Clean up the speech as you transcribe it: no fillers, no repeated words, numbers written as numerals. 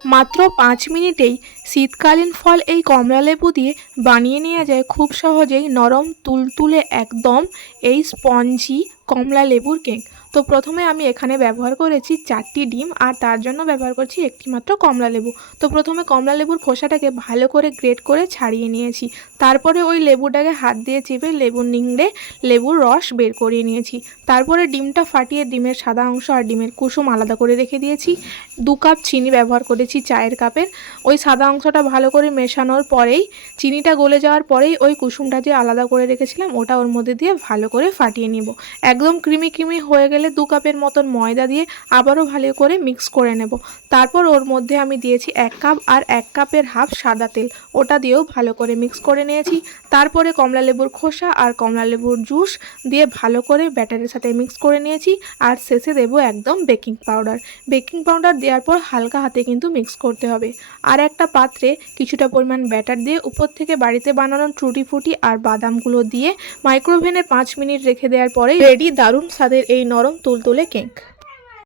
মাত্র 5 মিনিটেই শীতকালীন ফল এই কমলা লেবু দিয়ে বানিয়ে নেওয়া যায় খুব সহজেই নরম তুলতুলে একদম এই স্পঞ্জি কমলা লেবুর কেক। তো প্রথমে আমি এখানে ব্যবহার করেছি 4টি ডিম আর তার জন্য ব্যবহার করছি একটি মাত্র কমলা লেবু। তো প্রথমে কমলা লেবুর খোসাটাকে ভালো করে গ্রেট করে ছাড়িয়ে নিয়েছি। তারপরে ওই লেবুটাকে হাত দিয়ে চেপে লেবু নিংড়ে লেবুর রস বের করে নিয়েছি। তারপরে ডিমটা ফাটিয়ে ডিমের সাদা অংশ আর ডিমের কুসুম আলাদা করে রেখে দিয়েছি। 2 কাপ চিনি ব্যবহার করেছি চায়ের কাপের। ওই সাদা অংশটা ভালো করে মেশানোর পরেই চিনিটা গলে যাওয়ার পরেই ওই কুসুমটা যে আলাদা করে রেখেছিলাম ওটা ওর মধ্যে দিয়ে ভালো করে ফাটিয়ে নিব। একদম ক্রিমি ক্রিমি হয়ে গেলে 2 কাপের মতন ময়দা দিয়ে আবারও ভালো করে মিক্স করে নেব। তারপর ওর মধ্যে আমি দিয়েছি 1 কাপ আর 1 কাপের হাফ সাদা তেল, ওটা দিয়েও ভালো করে মিক্স করে নিয়েছি। তারপরে কমলা লেবুর খোসা আর কমলা লেবুর জুস দিয়ে ভালো করে ব্যাটারের সাথে মিক্স করে নিয়েছি। আর শেষে দেবো একদম বেকিং পাউডার। বেকিং পাউডার দেওয়ার পর হালকা হাতে কিন্তু মিক্স করতে হবে। আর একটা পাত্রে কিছুটা পরিমাণ ব্যাটার দিয়ে উপর থেকে বাড়িতে বানানো টুটি ফুটি আর বাদামগুলো দিয়ে মাইক্রোওভেনে 5 মিনিট রেখে দেওয়ার পরেই রেডি দারুণ স্বাদের এই নরম তুলতুলে কেক।